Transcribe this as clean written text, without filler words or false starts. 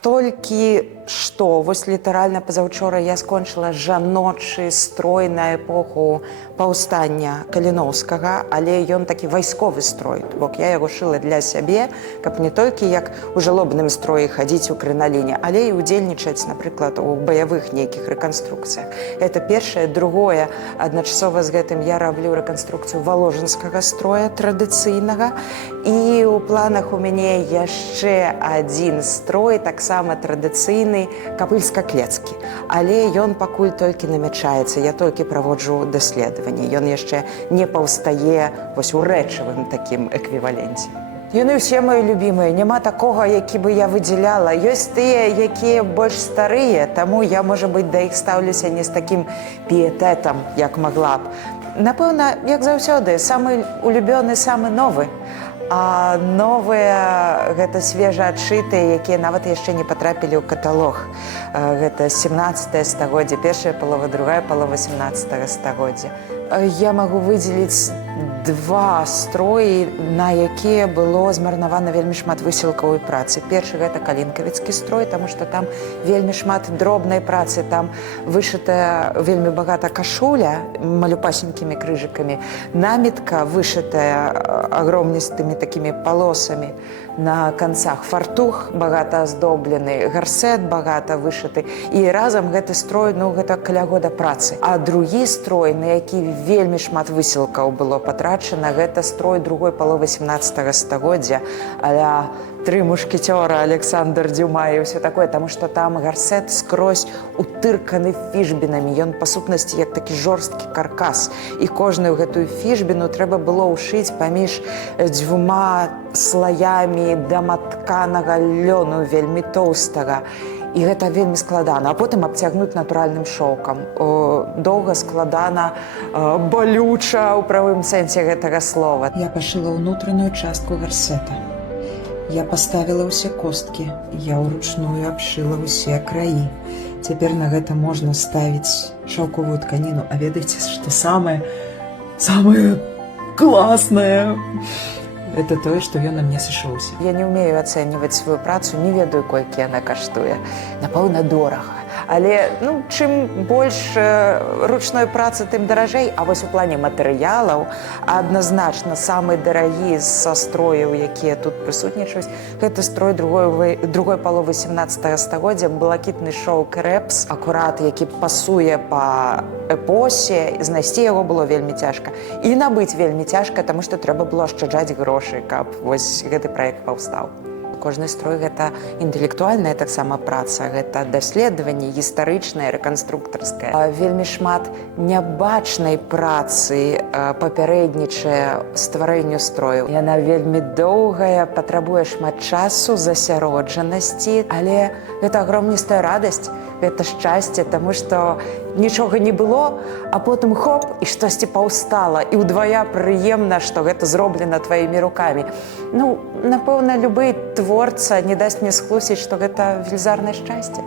Толькі што, вось літаральна пазаўчора я скончыла жаночы строй на эпоху паўстання Каліноўскага, але ён такі вайсковы строй. Бок я яго шыла для сябе, каб не толькі як у жалобным строі хадзіць у крыналіне, але і удзельнічаць, напрыклад, у баявых нейкіх рэканструкцыях. Это першае. Другое, адначасова з гэтым я раблю рэканструкцыю валожынскага строя традыцыйнага. І ў планах у мяне яшчэ адзін строй, таксама традыцыйны, капыльска-клецкі. Але ён пакуль толькі намячаецца, я толькі праводжу даследаванні. Ён яшчэ не паўстае вось у рэчавым такім эквіваленце. Яны ўсе мои любімыя, няма такога, які бы я выдзяляла. Ёсць тыя, якія больш старыя, таму я, можа быць, да іх стаўлюся не з такім піетэтам, як магла б. Напэўна, як заўсёды, самы улюбёны, самы новы. А новыя гэта свежа адшытыя, якія нават яшчэ не патрапілі ў каталог. Гэта 17е стагоддзе, першая палова, другая палова 17 стагоддзя. Я магу выдзеліць два строі, на якія было змарнавана вельмі шмат высілкаў і працы. Першы гэта калінкавіцкі строй, таму што там вельмі шмат дробнай працы, там вышытая вельмі багата кашуля малюпасенькімі крыжыкамі, намітка вышытая агромністымі такімі палосамі на канцах, фартух багата аздоблены, гарсет багата вышыты, і разам гэты строй, ну, гэта каля года працы. А другі строй, на які вельмі шмат высілкаў было патрачана, гэта строй другой паловы 17 стагоддзя, а-ля «Тры мушкетёра», Александр Дюма і ўсё такое, таму што там гарсет скрозь утырканы фішбінамі. Ён, па сутнасці, як такі жорсткі каркас. І кожную гэтую фішбіну трэба было ўшыць паміж дзвюма слаямі даматканага лёну вельмі тоўстага. І гэта вельмі складана, а потым абцягнуць натуральным шоўкам. Доўга, складана, балюча ў правым сэнсе гэтага слова. Я пашыла ўнутраную частку гарсета. Я паставіла ўсе косткі, я ўручную абшыла ўсе краі. Цяпер на гэта можна ставіць шаўковую тканіну. А ведаеце, што самае класнае? Это тое, што ён на мне сышоўся. Я не ўмею ацэньваць сваю працу, не ведаю, колькі яна каштуе. Напэўна, дорага. Але, ну, чым больш ручной працы, тым даражэй. А вось у плане матэрыялаў адназначна самы дарагі са строяў, якія тут прысутнічаюць, гэта строй другой паловы 17 стагоддзя, блакітны шоўк рэпс, акурат, які пасуе па эпосе, знайсці яго было вельмі цяжка. І набыць вельмі цяжка, таму што трэба было ашчаджаць грошы, каб вось гэты праект паўстаў. Кожны строй гэта інтэлектуальная таксама праца, гэта даследаванне гістарычнае, рэканструктарскае. Вельмі шмат нябачнай працы папярэднічае стварэнню строю. Яна вельмі доўгая, патрабуе шмат часу, засяроджанасці, але гэта агромністая радасць, гэта шчасце, таму што нічога не было, а потым хоп, і штосьці паўстала. І ўдвая прыемна, што гэта зроблена тваімі рукамі. Ну, напэўна, любы творца не дасць мне схлусіць, што гэта велізарнае шчасце.